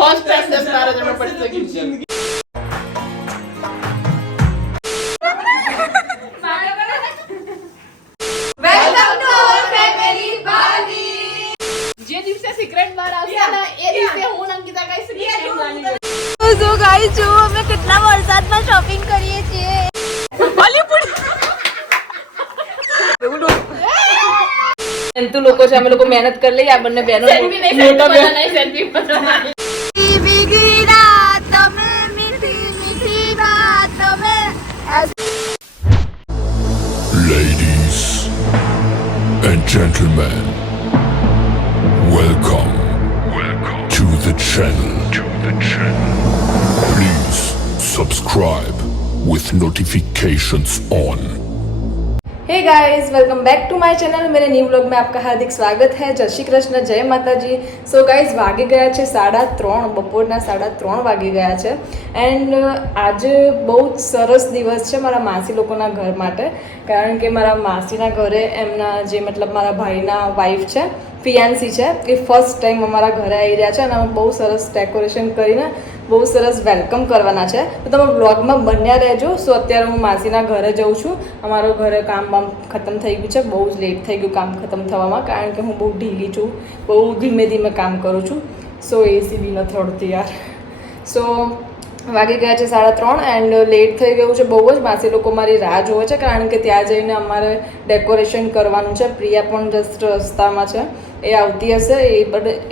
First time 10-12 જણા પડી ગયું છે. જે દિવસે સિક્રેટ બાર આવશે ને એ દિવસે હું અંકિતા કઈ સિક્રેટ બાર જો ગાઈસ જો અમે કેટલા વરસાદમાં શોપિંગ કરીએ છીએ. એમ લોકો છે, અમે લોકો મહેનત કરી લઈએ. આ બંને બહેનો મોટા બહેન સેલ્ફી પકડવાની. ભીગી રાત में मीठी मीठी बात में. Ladies and gentlemen, welcome to the channel. Please subscribe with notifications on. Hey guys, welcome back to my channel. मेरे न्यू व्लॉग में आपका हार्दिक स्वागत है. जय श्री कृष्ण, जय माताजी. સો ગાઈઝ વાગી ગયા છે 3:30, બપોરના 3:30 વાગી ગયા છે. એન્ડ આજે બહુ જ સરસ દિવસ છે મારા માસી લોકોના ઘર માટે, કારણ કે મારા માસીના ઘરે એમના જે મતલબ મારા ભાઈના વાઈફ છે, ફિયાન્સી છે, એ ફર્સ્ટ ટાઈમ અમારા ઘરે આવી રહ્યા છે અને અમે બહુ સરસ ડેકોરેશન કરીને બહુ સરસ વેલકમ કરવાના છે. તો તમે બ્લોગમાં બન્યા રહેજો. સો અત્યારે હું માસીના ઘરે જઉં છું. અમારો ઘરે કામ ખતમ થઈ ગયું છે, બહુ જ લેટ થઈ ગયું કામ ખતમ થવામાં, કારણ કે હું બહુ ઢીલી છું, બહુ ધીમે ધીમે કામ કરું છું. સો એસી બી નથી રડતી યાર. સો વાગી ગયા છે 3:30 એન્ડ લેટ થઈ ગયું છે બહુ જ. માસી લોકો મારી રાહ જોવે છે, કારણ કે ત્યાં જઈને અમારે ડેકોરેશન કરવાનું છે. પ્રિયા પણ જસ્ટ રસ્તામાં છે, એ આવતી હશે.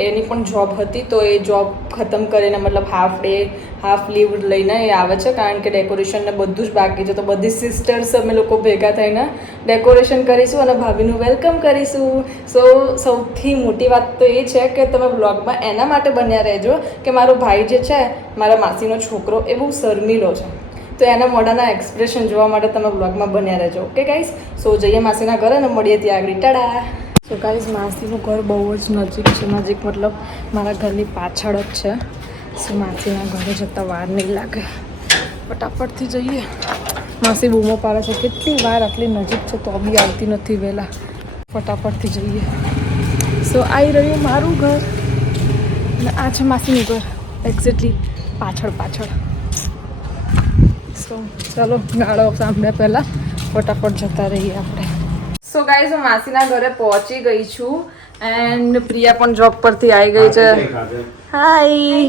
એની પણ જોબ હતી, તો એ જોબ ખતમ કરીને મતલબ હાફ લીવ લઈને એ આવે છે, કારણ કે ડેકોરેશનને બધું જ બાકી છે. તો બધી સિસ્ટર્સ અમે લોકો ભેગા થઈને ડેકોરેશન કરીશું અને ભાભીનું વેલકમ કરીશું. સો સૌથી મોટી વાત તો એ છે કે તમે બ્લોગમાં એના માટે બન્યા રહેજો કે મારો ભાઈ જે છે, મારા માસીનો છોકરો, એ બહુ શર્મીલો છે. તો એના મોઢાના એક્સપ્રેશન જોવા માટે તમે બ્લોગમાં બન્યા રહેજો. ઓકે ગાઈસ, સો જઈએ માસીના ઘરે અને મળીએ ત્યાં આગળ. ટાડા. સો ગાઈસ, માસીનું ઘર બહુ જ નજીક છે. નજીક મતલબ મારા ઘરની પાછળ જ છે. સો માસીના ઘરે જતાં વાર નહીં લાગે, ફટાફટથી જઈએ. માસી બૂમો પાડે છે, કેટલી વાર, આટલી નજીક છે તો બી આવતી નથી વહેલા. ફટાફટથી જઈએ. સો આવી રહ્યું મારું ઘર અને આ છે માસીનું ઘર, એક્ઝેક્ટલી પાછળ. સો ચાલો ગાળો સાંભળ્યા પહેલાં ફટાફટ જતા રહીએ આપણે. સો ગાઈઝ, હું માસીના ઘરે પહોંચી ગઈ છું એન્ડ પ્રિયા પણ જોબ પરથી આવી ગઈ છે. હાય.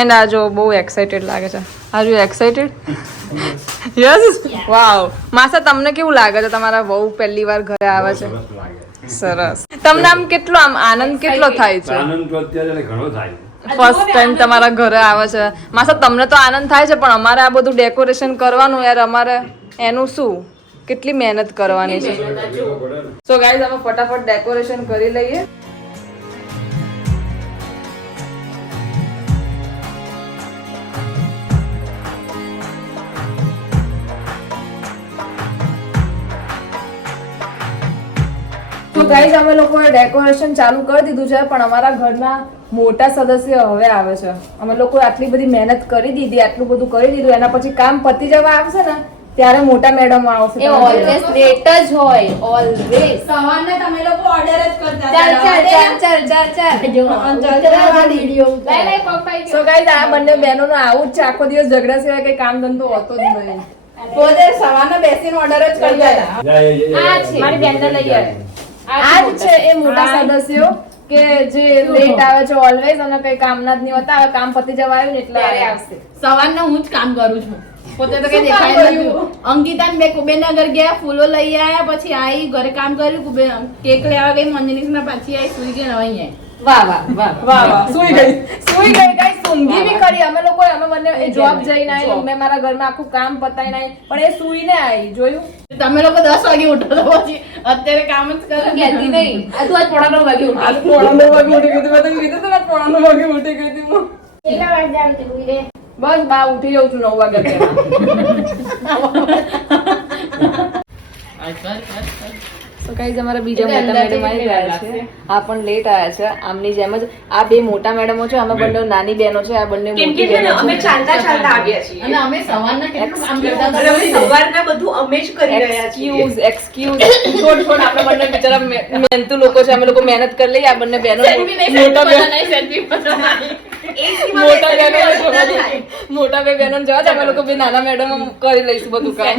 એન્ડ આ જો બહુ એક્સાઇટેડ લાગે છે. Are you excited? યસ. વાવ. માસા, તમને કેવું લાગે છે તમારા બહુ પહેલી વાર ઘરે આવે છે? સરસ. તમને આમ કેટલો આનંદ કેટલો થાય છે? આનંદ તો અત્યારે ઘણો થાય. ફર્સ્ટ ટાઈમ તમારા ઘરે આવે છે. માસા, તમને તો આનંદ થાય છે, પણ અમારે આ બધું ડેકોરેશન કરવાનું યાર, અમારે એનું શું, કેટલી મહેનત કરવાની છે. સો ગાઈઝ, અમે ફટાફટ ડેકોરેશન કરી લઈએ. તો ગાઈઝ, અમે લોકોએ ડેકોરેશન ચાલુ કરી દીધું છે, પણ અમારા ઘરના મોટા સદસ્ય હવે આવે છે. અમે લોકો આટલી બધી મહેનત કરી દીધી, આટલું બધું કરી દીધું, એના પછી કામ પતી જવા આવશે ને ત્યારે મોટા મેડમ આવશે. એ ઓલવેઝ લેટ જ હોય, ઓલવેઝ. સવારના તમે લોકો ઓર્ડર જ કરતા ચાલ. સો ગાઈઝ, આ બંને બહેનોનું આવું જ છે, આખો દિવસ ઝઘડા સિવાય કઈ કામ ધંધો હોતો જ નહીં. પોતે સવારના બેસીને ઓર્ડર જ કરતા હતા. આ છે મારી બેનને લઈ આવે. આ જ છે એ મોટા સદસ્યો કે જે લેટ આવે છે ઓલવેઝ, અને કઈ કામના જ નહીં હોતા. હવે કામ પતી જવા આવ્યું ને એટલે આવશે. સવારના હું જ કામ કરું છું, પોતે તો કઈ દેખાય નથી. અંકિતા ને કુબેરનગર ગયા, ફૂલો લઈ આવ્યા, પછી આવી ઘરે કામ કર્યું, કેક લેવા ગઈ મંજનીસ ના, પાછી આવી સુઈ ગઈ. અહીં વાહ. સુઈ ગઈ ગાઈસ, ઊંઘી બી કરી. અમે બંને એ જોબ જઈને આવી, મેં મારા ઘરમાં આખું કામ પતાઈને આવી, પણ એ સુઈને આવી. જોયું? તમે લોકો 10 વાગે ઉઠો તો પછી અત્યારે કામ જ કરો. કહેતી નહીં, આ તું આજ 9:30 વાગે ઉઠી. આજ 9:30 વાગે ઉઠી ગઈ. મેં તો કીધું તો 9:30 વાગે ઉઠી ગઈ હતી હું. કેટલા વાગે આવી તી ઉઠી રે? બસ બા ઉઠી જાઉં છું 9 વાગે પહેલા. તો ગાઈઝ, અમારા બીજા મોટા મેડમ આવી ગયા છે. આ પણ લેટ આવ્યા છે. આમની જેમ જ આ બે મોટા મેડમો છે, અમે બંને નાની બહેનો છે. આ બંને મોટી બહેનો છે. અમે ચાલતા આવ્યા છીએ અને અમે સવારના કેટલું કામ કરતા હતા. અને સવારના બધું અમે જ કરી રહ્યા છીએ. એક્સક્યુઝ છોડ આપણે બંને બિચારા મહેનતુ લોકો છે, અમે લોકો મહેનત કરી લઈએ. આ બંને બહેનો મોટા સેલ્ફી મોટા બહેનો મોટા બે બહેનો જવા દે, અમે લોકો બે નાના મેડમ કરી લઈશું બધું કામ.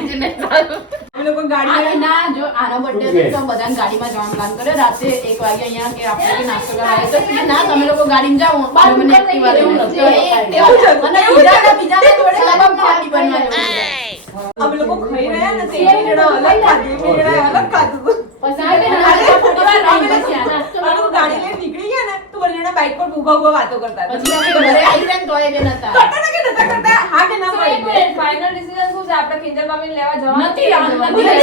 ના જો આનો બર્થડે તો બધાને ગાડીમાં જવાનું પ્લાન કર્યો રાતે 1 વાગે અહીંયા કે આપણે કે નાસ્તો કરવા આવ્યો તો કે ના તમે લોકો ગાડીમાં જાઓ બાર મને એક્ટિવા લેવું નથી અને બીજા જોડે કબાબ પાર્ટી બનાવ્યો અમે લોકો ખાઈ રહ્યા ને તે જણા અલગ ખાધી બે જણા અલગ ખાધું પછી આવે ને થોડી વાર રહી પછી આ નાસ્તો અમે લોકો ગાડી લઈને નીકળી ગયા ને તો બંને જણા બાઇક પર ઊભા વાતો કરતા હતા. પછી આપણે ઘરે આવી ગયા ને તોય બે નતા કરતા કે નતા કરતા હા કે ના પાડી ફાઇનલ ડિસિઝન શું છે? આપણે કિંજલ મામીને લેવા જવાનું નથી નથી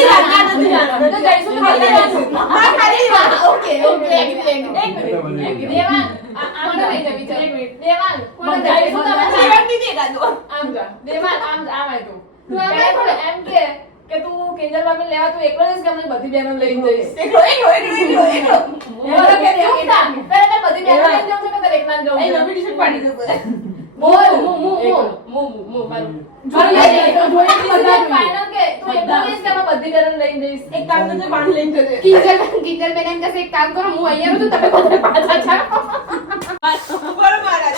જવાનું. તો જઈશું તો ખાલી જઈશું. હા ખાલી ઓકે ઓકે એક મિનિટ દેવાન કોને લઈ જવી છે એક મિનિટ દેવાન કોને જઈશું તમે જીવન ની દેગા દો આમ જા દેવાન આમ આમ આય તું એમ કે તું કિંજલ મામીને લેવા તું એકલો જઈશ કે અમને બધી બહેનો લઈને જઈશ? એકલો બોલો કે દેવતા પહેલા બધી બહેનો લઈને જાઉં છે કે તારે એકલા જ જાઉં એ છે? નવી ટી-શર્ટ પાડી દો બોલ મુ મારું જોઈએ ફાઇનલ કે તું એકલો જઈશ કે અમે બધી બહેનો લઈને જઈશ? એક કામ તો પાણી લઈને જજે કિંજલ બેન એમ કહેશે એક કામ કરો હું અહીંયા રહું છું તમે બધા પાછા જાઓ ઉપર મારા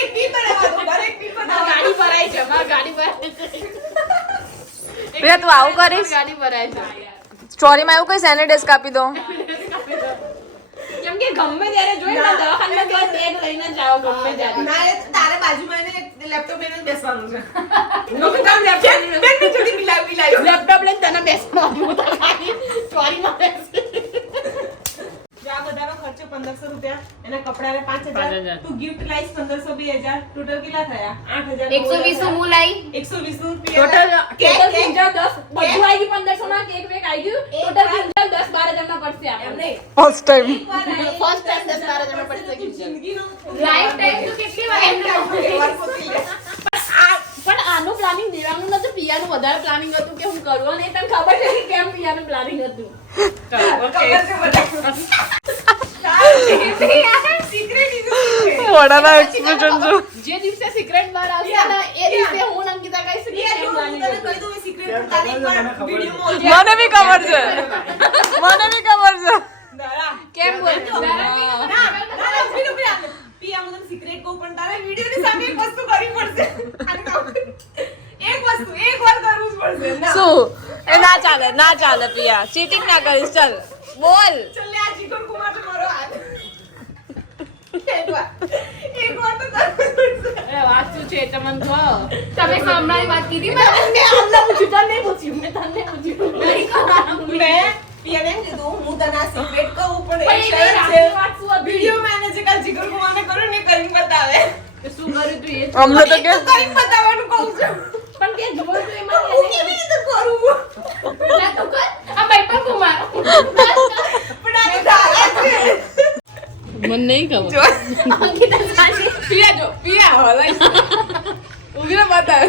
એક ટી બનાવવા દો એક ટી બનાવવા ગાડી ભરાઈ છે માર ગાડી ભરાઈ છે પ્રિયા તું આવું કરીશ? ગાડી ભરાઈ છે સ્ટોરીમાં એવું કઈ સેનિટાઈઝ કાપી દો. કેમ કે ગમે ત્યારે જોઈ ને દવાખાનામાં તો બેગ લઈને જાઓ ગમે ત્યારે ના એ તારે બાજુમાં એને લેપટોપ લઈને જ બેસવાનું છે લોકો કામ લેપટોપ બેન ને જોડી મિલાવી લેપટોપ લઈને તને બેસવાનું હું તો ખાલી સોરી માં બેસી જો આ બધાનો ખર્ચો 1500 રૂપિયા એના કપડાને 5000 તું ગિફ્ટ લાઈસ 1500 2000 ટોટલ કેટલા થયા 8000 120 હું લાઈ 120 રૂપિયા ટોટલ કિંજલ 10 બધું આવી ગયું 1500 માં કેક વેક આવી ગયું ટોટલ કિંજલ 10 12000 માં પડશે એમ આપણે નહીં ફર્સ્ટ ટાઈમ ફર્સ્ટ ટાઈમ 10 12000 માં પડશે કિંજલ જિંદગીનો લાઈફ ટાઈમ તો કેટલી વાર એમ પણ આનું પ્લાનિંગ દેવાનું નતું પિયાનું વધારે પ્લાનિંગ હતું કે હું કરવો નહીં તને ખબર છે કે કેમ પિયાનું પ્લાનિંગ હતું વડાના એક્સપ્રેશન જો જે દિવસે સિક્રેટ બહાર આવશે ને એ દિવસે હું ને અંકિતા કહીશું કે કેમ પ્લાનિંગ હતું મને બી ખબર છે કેમ બોલ સિક્રેટ કહું પણ તારે વિડિયોની સામે એક વસ્તુ કરવી પડશે એક વાર કરવું જ પડશે ના શું એ ના ચાલે પ્રિયા ચીટિંગ ના કરીશ. ચાલ બોલ. ચલ લે આ જીગર કુમાર તો મારો હાથ એક વાર તો કરવું પડશે અરે વાત શું છે તમને કહો તમે સાંભળાની વાત કીધી મેં અમને પૂછ્યું તને નહીં પૂછ્યું મેં તને પૂછ્યું નહીં કહું મેં પિયાને એમ કીધું હું તને આ સિક્રેટ કહું પણ પણ એક એ શરત રાતની છે વાત શું હતી? વિડિયો મેં જે કાલ જીગર કુમારને કર્યું ને કરીને બતાવે શું કર્યું તું એ અમને તો કે કરીને બતાવવાનું કહું છું પણ તે જોયું તું એમાં હું કેવી રીતે કરું ના તું કર આ બૈપા કુમાર પણ આ તો ધારા છે મને નહીં ખબર પિયા હલાઈ ઉભી રહે બતાવે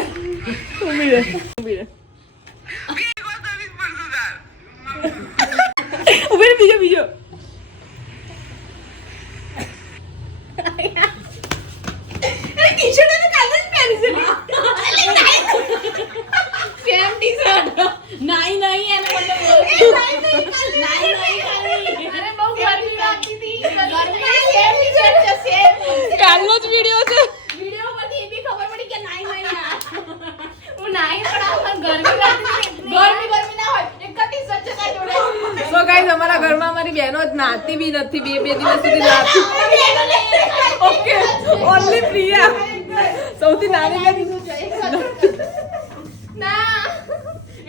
બીજો ટી-શર્ટ એને કાલે જ પહેરી છે સેમ ટી-શર્ટ નહીં એને મતલબ નહીં અરે બહુ ગરમી લાગતી હતી ગરમી સેમ ટી-શર્ટ છે સેમ કાલનો જ વિડિયો છે. વિડિયો પરથી એ બી ખબર પડી કે નહીં હું નહીં પણ આ ગરમી લાગતી ગરમી ના હોય એક ટી-શર્ટ છે તારી જોડે સો ગાઈસ અમારા ઘરમાં અમારી બહેનો જ નાતી બી નથી બે દિવસ સુધી નાતી. ઓકે ઓન્લી પ્રિયા સૌથી નાની બેન. ના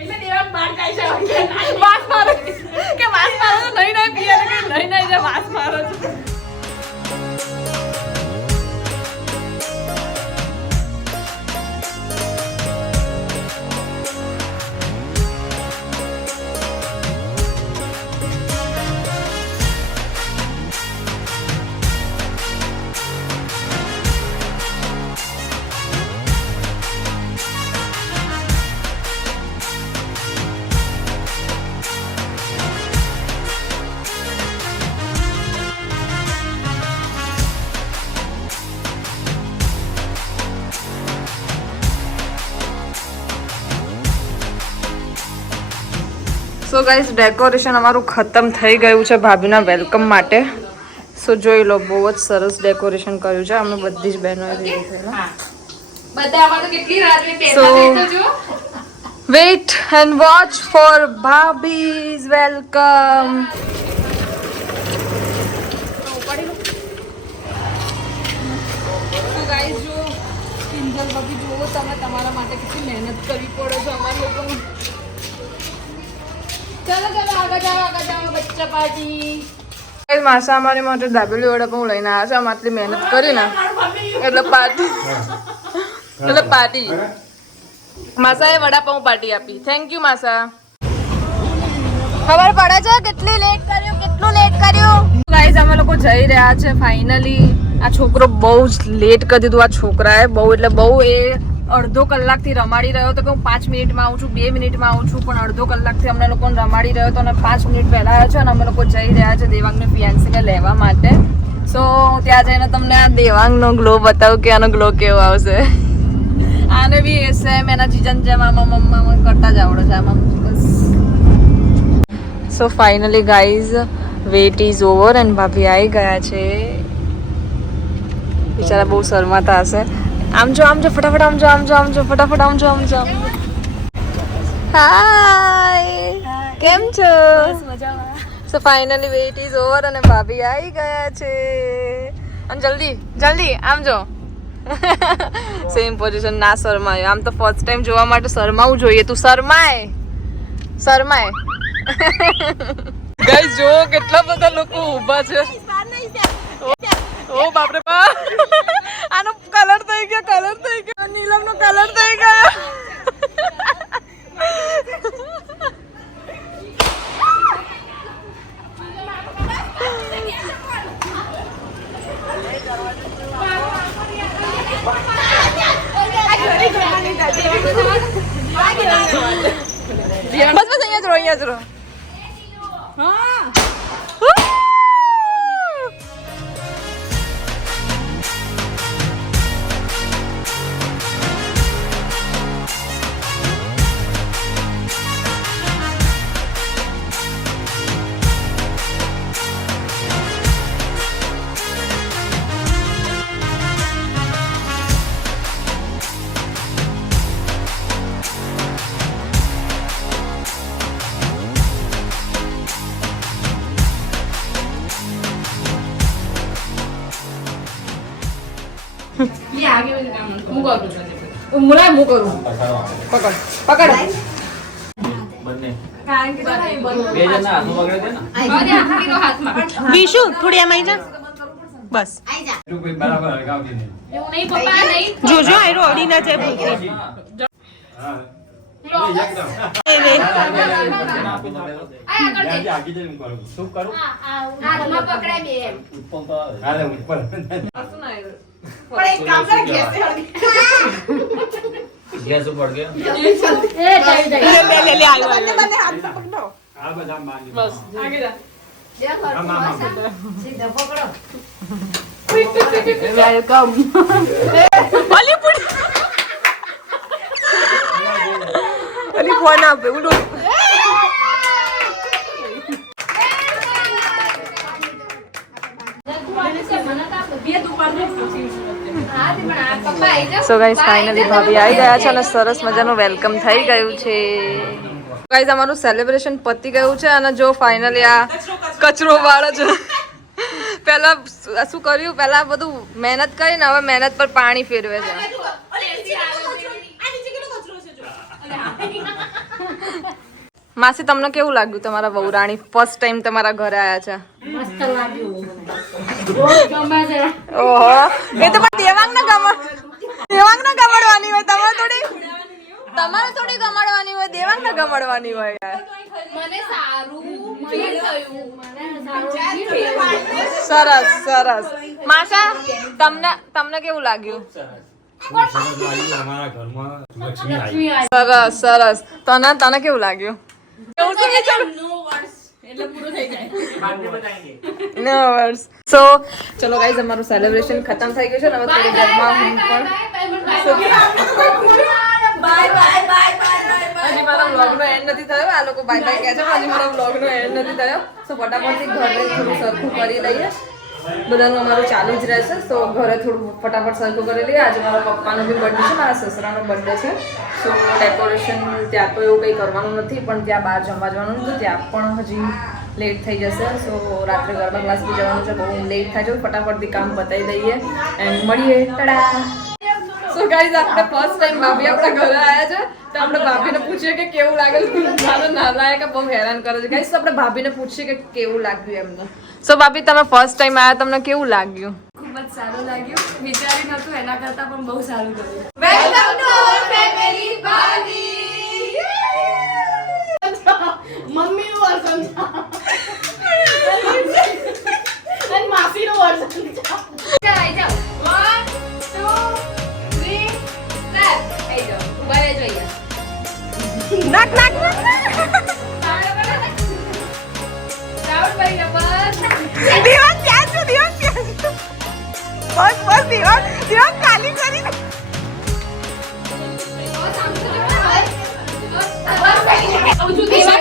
એટલે દેવાંગ બહાર જાય છે વાસ મારો કે વાસ મારો તો નહીં પિયા કે નહીં જે વાસ મારો છે. સો ગાઈઝ ડેકોરેશન અમારું ખતમ થઈ ગયું છે ભાભીના વેલકમ માટે. સો જોઈ લો, બહુ જ સરસ ડેકોરેશન કર્યું છે અમે બધી જ બહેનોએ ભેગી થઈને. So wait and watch for Bhabhi's welcome. So guys, જો કિંજલ ભાભી જુઓ તમે, તમારા માટે કેટલી મહેનત કરવી પડે છે અમારા લોકોને. ચલો ચલો આગળ જાઓ બચ્ચા પાર્ટી. માસા અમારી માટે દાબેલી વડાપાઉં લઈને આવ્યા છે. અમે આટલી મહેનત કરીને એટલે પાર્ટી માસાએ વડાપાઉં પાર્ટી આપી. થેન્ક યુ માસા. ખબર પડે છે કેટલું લેટ કર્યું. ગાઈઝ અમે લોકો જઈ રહ્યા છે ફાઇનલી. આ છોકરો બહુ જ લેટ કરી દીધું. આ છોકરાએ બહુ એટલે બહુ એ અડધો કલાકથી રમાડી રહ્યો હતો કે હું 5 મિનિટમાં આવું છું, 2 મિનિટમાં આવું છું, પણ અડધો કલાકથી અમને લોકોને રમાડી રહ્યો હતો અને 5 મિનિટ પહેલા આવ્યો છે અને અમે લોકો જઈ રહ્યા છે દેવાંગને ફિયાન્સીને લેવા માટે. સો ત્યાં જઈને તમને આ દેવાંગનો ગ્લો બતાવું કે આનો ગ્લો કેવો આવશે. આને બી સેમ એના જીજન જેમ આમાં મમ્મા કરતા જ આવડે છે આમાં બસ. So finally guys wait is over and ભાભી આવી ગયા છે. બિચારા બહુ શરમાતા હશે. આમ જો ફટાફટ આમ જો ફટાફટ આમ જો. હાય, કેમ છો? So finally wait is over અને ભાભી આવી ગયા છે. અને જલ્દી આમ જો. Same position. ના શરમાય. આમ તો ફર્સ્ટ ટાઈમ જોવા માટે શરમાવું જોઈએ. તું શરમાય. ગાઈસ જો કેટલા બધા લોકો ઊભા છે. ઓ બાપ રે બાપ, આનો કલર થઈ ગયો. નીલમનો કલર થઈ ગયો. બસ અહીંયા જ રહો. બીશુ થોડી એમ આવી જા. બસ જોજો આયરો અડી ના જાય. ગેસ ઉપર ગયો લે આવ્યો આ બધા માની બસ આગે જા વેલકમ. અલી ફોન આપે ઉડો. સો ગાઈઝ ફાઇનલી ભાભી આવી ગયા છે અને સરસ મજાનું વેલકમ થઈ ગયું છે. ગાઈઝ અમારું સેલિબ્રેશન પતી ગયું છે અને જો ફાઇનલી આ કચરો વાળો છે. પહેલા શું કર્યું, પહેલા બધું મહેનત કરીને હવે મહેનત પર પાણી ફેરવે છે. માસી તમને કેવું લાગ્યું તમારા વહુરાણી ફર્સ્ટ ટાઈમ તમારા ઘરે આવ્યા છે? મસ્ત લાગ્યું. ઓહો, એ તો પણ દેવાંગને ગમાડવાની હોય. તમારે થોડી ગમાડવાની હોય, દેવાંગને ગમાડવાની હોય યાર. મને સારું ફીલ થયું. સરસ સરસ. માસા તમને કેવું લાગ્યું? સરસ સરસ. તને કેવું લાગ્યું? નો વર્ડ્સ. સો ચલો ગાઈઝ અમારું સેલિબ્રેશન ખતમ થઈ ગયું છે ને હવે થોડી ઘરમાં હું પણ હજી મારા વ્લોગનો એન્ડ નથી થયો. આ લોકો બાય બાય કહે છે હજી મારા વ્લોગનો એન્ડ નથી થયો. સો ફટાફટથી ઘરે થોડું સરખું કરી લઈએ બધાનું અમારું ચાલુ જ રહેશે. સો ઘરે થોડું ફટાફટ સરખું કરી લઈએ. આજે મારા પપ્પાનો બી બર્થડે છે, મારા સસરાનો બર્થડે છે. સો ડેકોરેશન ત્યાં તો એવું કંઈ કરવાનું નથી, પણ ત્યાં બહાર જમવા જવાનું હતું, ત્યાં પણ હજી લેટ થઈ જશે. સો રાત્રે ગરબા ક્લાસ બી જવાનું છે, બહુ લેટ થાય છે. ફટાફટથી કામ પતાવી દઈએ એન્ડ મળીએ. ટડા. સો ગાઈઝ આપણે ફર્સ્ટ ટાઈમ ભાભી આપણા ઘરે આવ્યા છે, તો આપણે ભાભીને પૂછીએ કે કેવું લાગે છે. મારો નાના કે બહુ હેરાન કરે છે ગાઈઝ. તો આપણે ભાભીને પૂછીએ કે કેવું લાગ્યું એમને. સો ભાભી તમે ફર્સ્ટ ટાઈમ આવ્યા, તમને કેવું લાગ્યું? ખૂબ જ સારું લાગ્યું. વિચારી નતું એના કરતા પણ બહુ સારું ગયું. Welcome to our family party. મમ્મીનું વર્ઝન અને માસીનું વર્ઝન. આવી જાઓ. 1 2 3 સ્ટાર્ટ. આવી જાઓ. ઊભા રહેજો અહીંયા. નાક નાક રાઉન્ડ ભાઈ નંબર દીવાન ક્યાં છું? દીવાન ક્યાં છું? બસ બસ દીવાન દીવાન ખાલી કરી દે.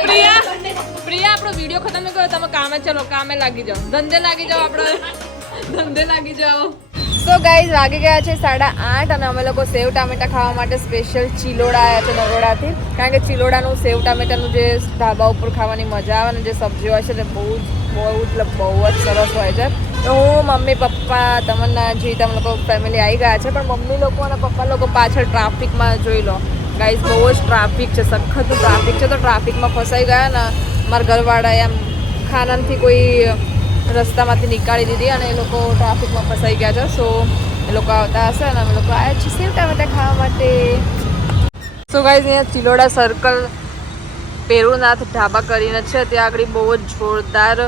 પ્રિયા પ્રિયા આપણો વિડીયો ખતમ કર્યો. તમે કામે ચલો, કામે લાગી જાઓ, ધંધે લાગી જાઓ, આપણે ધંધે લાગી જાઓ. સો ગાઈઝ વાગી ગયા છે 8:30 અને અમે લોકો સેવ ટામેટા ખાવા માટે સ્પેશિયલ ચિલોડા આવ્યા છે નરોડાથી. કારણ કે ચિલોડાનું સેવ ટામેટાનું જે ઢાબા ઉપર ખાવાની મજા આવે ને જે સબ્જી હોય છે તે બહુ જ સરસ હોય છે. તો હું મમ્મી પપ્પા તમન્નાજી તમે લોકો ફેમિલી આવી ગયા છે, પણ મમ્મી લોકો અને પપ્પા લોકો પાછળ ટ્રાફિકમાં જોઈ લો ગાઈઝ, બહુ જ ટ્રાફિક છે, સખત ટ્રાફિક છે. તો ટ્રાફિકમાં ફસાઈ ગયા ને મારા ઘરવાળાએ એમ ખાનાથી કોઈ રસ્તામાંથી નીકાળી દીધી અને એ લોકો ટ્રાફિકમાં ફસાઈ ગયા છે. સો એ લોકો આવતા હશે અને અમે લોકો આવ્યા છીએ સેવ ટામેટા ખાવા માટે. સો ગાઈઝ અહીંયા ચિલોડા સર્કલ પેરુનાથ ઢાબા કરીને છે, ત્યાં આગળ બહુ જ જોરદાર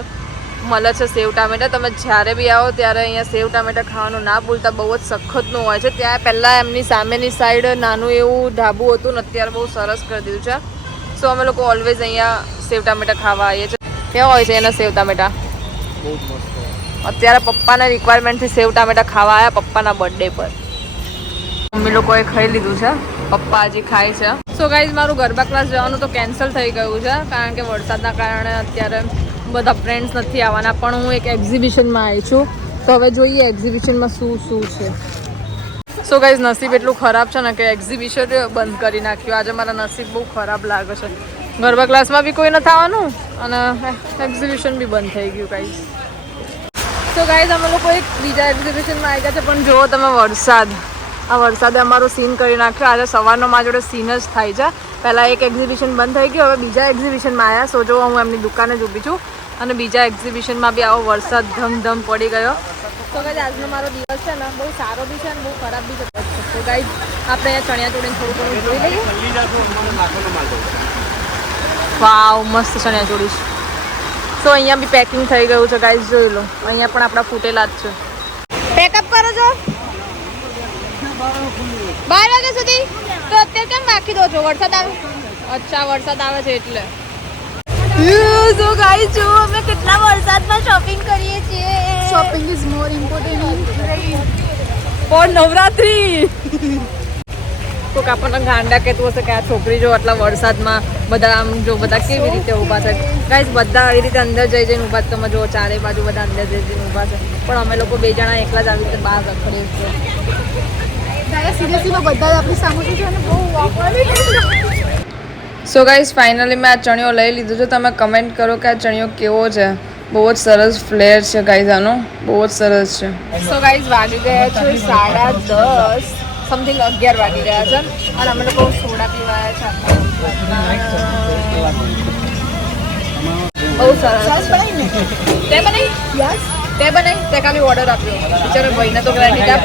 મળે છે સેવ ટામેટા. તમે જ્યારે બી આવો ત્યારે અહીંયા સેવ ટામેટા ખાવાનું ના ભૂલતા, બહુ જ સખતનું હોય છે. ત્યાં પહેલાં એમની સામેની સાઈડ નાનું એવું ઢાબું હતું ને અત્યારે બહુ સરસ કરી દીધું છે. સો અમે લોકો ઓલવેઝ અહીંયા સેવ ટામેટા ખાવા આવીએ છીએ. કેવા હોય છે એના સેવ ટામેટા? અત્યારે પપ્પાના રિક્વાયરમેન્ટથી સેવ ટામેટા ખાવા આવ્યા પપ્પાના બર્થડે પર. મમ્મી લોકોએ ખાઈ લીધું છે, પપ્પા હજી ખાય છે. સો ગાઈઝ મારું ગરબા ક્લાસ જવાનું તો કેન્સલ થઈ ગયું છે, કારણ કે વરસાદના કારણે અત્યારે બધા ફ્રેન્ડ્સ નથી આવવાના. પણ હું એક એક્ઝિબિશનમાં આવી છું, તો હવે જોઈએ એક્ઝિબિશનમાં શું છે. સો ગાઈઝ નસીબ એટલું ખરાબ છે ને કે એક્ઝિબિશન બંધ કરી નાખ્યું. આજે મારા નસીબ બહુ ખરાબ લાગે છે. ગરબા ક્લાસમાં બી કોઈ નથી આવવાનું અને એક્ઝિબિશન બી બંધ થઈ ગયું ગાઈઝ. સો ગાઈઝ અમે લોકો એક બીજા એક્ઝિબિશનમાં આવી ગયા છે, પણ જુઓ તમે વરસાદ, આ વરસાદે અમારો સીન કરી નાખ્યો. આજે સવારનો મારા જોડે સીન જ થાય છે. પહેલાં એક એક્ઝિબિશન બંધ થઈ ગયું, હવે બીજા એક્ઝિબિશનમાં આવ્યા. સો જો હું એમની દુકાને જ ઊભી છું અને બીજા એક્ઝિબિશનમાં બી આવો વરસાદ ધમ પડી ગયો. તો ગાઈઝ આજનો મારો દિવસ છે ને બહુ સારો બી છે અને બહુ ખરાબ બી છે. તો ગાઈઝ આપણે અહીંયા ચણિયા ચોળીને થોડું ઘણું જોઈ લઈએ. વાવ મસ્ત ચણિયા ચોળી છે. તો અહીંયા બી પેકિંગ થઈ ગયું છે ગાઈઝ, જોઈ લો. અહીંયા પણ આપણા ફૂટેલા જ છે. પેકઅપ કરો છો 12 વાગ્યા સુધી? તો અત્યારે કેમ રાખી દો છો? વરસાદ આવે? અચ્છા વરસાદ આવે છે એટલે. સો ગાઈસ જો અમે કેટલા વરસાદમાં શોપિંગ કરીએ છીએ. Shopping is more important for Navratri. કોક આપણને ગાંડા કહેતું હશે કે આ છોકરી જો આટલા વરસાદમાં બધા આમ જો બધા કેવી રીતે ઊભા છે. ગાઈઝ બધા આવી રીતે અંદર જઈને ઊભા છે. તમે જો ચારે બાજુ બધા અંદર જઈને ઊભા છે, પણ અમે લોકો 2 જણા એકલા જ આવી રીતે બહાર રખડીએ છીએ. સિરિયસલી બધા આપણી સામે છે અને બહુ સો ગાઈઝ ફાઇનલી મેં આ ચણિયો લઈ લીધો છે. તમે કમેન્ટ કરો કે આ ચણિયો કેવો છે. બહુ જ સરસ ફ્લેર છે ગાઈઝ, આનો બહુ જ સરસ છે. સો ગાઈઝ વાગી ગયા છે 10:30 સમથિંગ, 11 વાગી ગયા છે અને અમે લોકો સોડા પીવાયા છે. બહુ સરસ. તે બનાવી? યસ તે બનાવી. તે ખાલી ઓર્ડર આપ્યો બિચારો ભાઈને તો ક્રેડિટ આપ.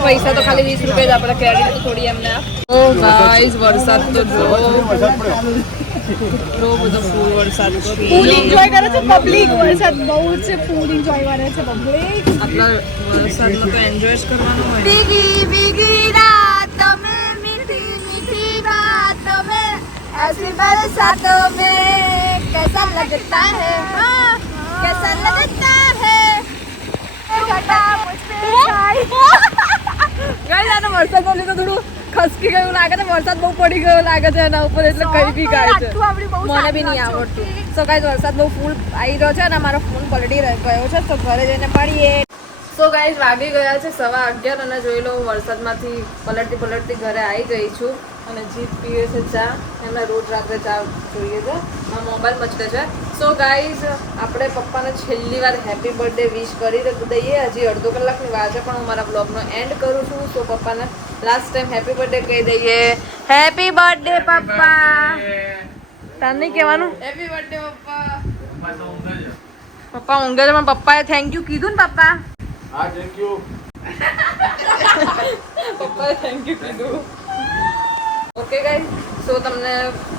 પૈસા તો ખાલી 20 રૂપિયા જ આપણે, ક્રેડિટ તો થોડી એમને આપ. ઓ ગાઈઝ વરસાદ તો જો એટલો બધો ફૂલ વરસાદ છે. ફૂલ એન્જોય કરે છે પબ્લિક. વરસાદ બહુ છે, ફૂલ એન્જોય કરે છે પબ્લિક. આટલા વરસાદમાં તો એન્જોય જ કરવાનું હોય. ભીગી ભીગી રાતોं में मीठी मीठी बातों में ऐसी बरसातों में कैसा लगता है, हाँ कैसा लगता है घटा मुझ पे छाई. ગાઈઝ આનો વરસાદ બોલી તો થોડું ખસકી ગયું લાગે છે, વરસાદ બહુ પડી ગયો લાગે છે એના ઉપર, એટલે કઈ બી ગાય છે. મને બી નહીં આવડતું. સો ગાઈઝ વરસાદ બહુ ફૂલ આવી રહ્યો છે અને મારો ફોન પલટી ગયો છે, તો ઘરે જઈને મળીએ. સો ગાઈઝ વાગી ગયા છે 11:15 અને જોઈ લો વરસાદમાંથી પલટતી ઘરે આવી ગઈ છું અને જીત પીવે છે ચા. એમને રોજ રાત્રે ચા જોઈએ છે. આ મોબાઈલ મચકે છે. સો ગાઈઝ આપણે પપ્પાને છેલ્લી વાર હેપી બર્થડે વિશ કરી દઈએ. હજી અડધો કલાકની વાર છે પણ હું મારા બ્લોગનો એન્ડ કરું છું. તો પપ્પાને લાસ્ટ ટાઈમ હેપી બર્થડે કહી દઈએ. હેપી બર્થડે પપ્પા. તાર નહીં કહેવાનું હેપી બર્થડે પપ્પા? પપ્પા ઊંઘે છે પણ પપ્પાએ થેન્ક યુ કીધું ને પપ્પા? હા થેન્ક યુ. પપ્પાએ થેન્ક યુ કીધું. ઓકે ગાઈઝ, સો તમને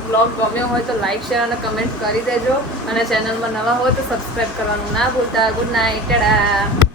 બ્લોગ ગમ્યો હોય તો લાઈક શેર અને કમેન્ટ કરી દેજો અને ચેનલમાં નવા હોય તો સબસ્ક્રાઈબ કરવાનું ના ભૂલતા. Good night. ટાટા.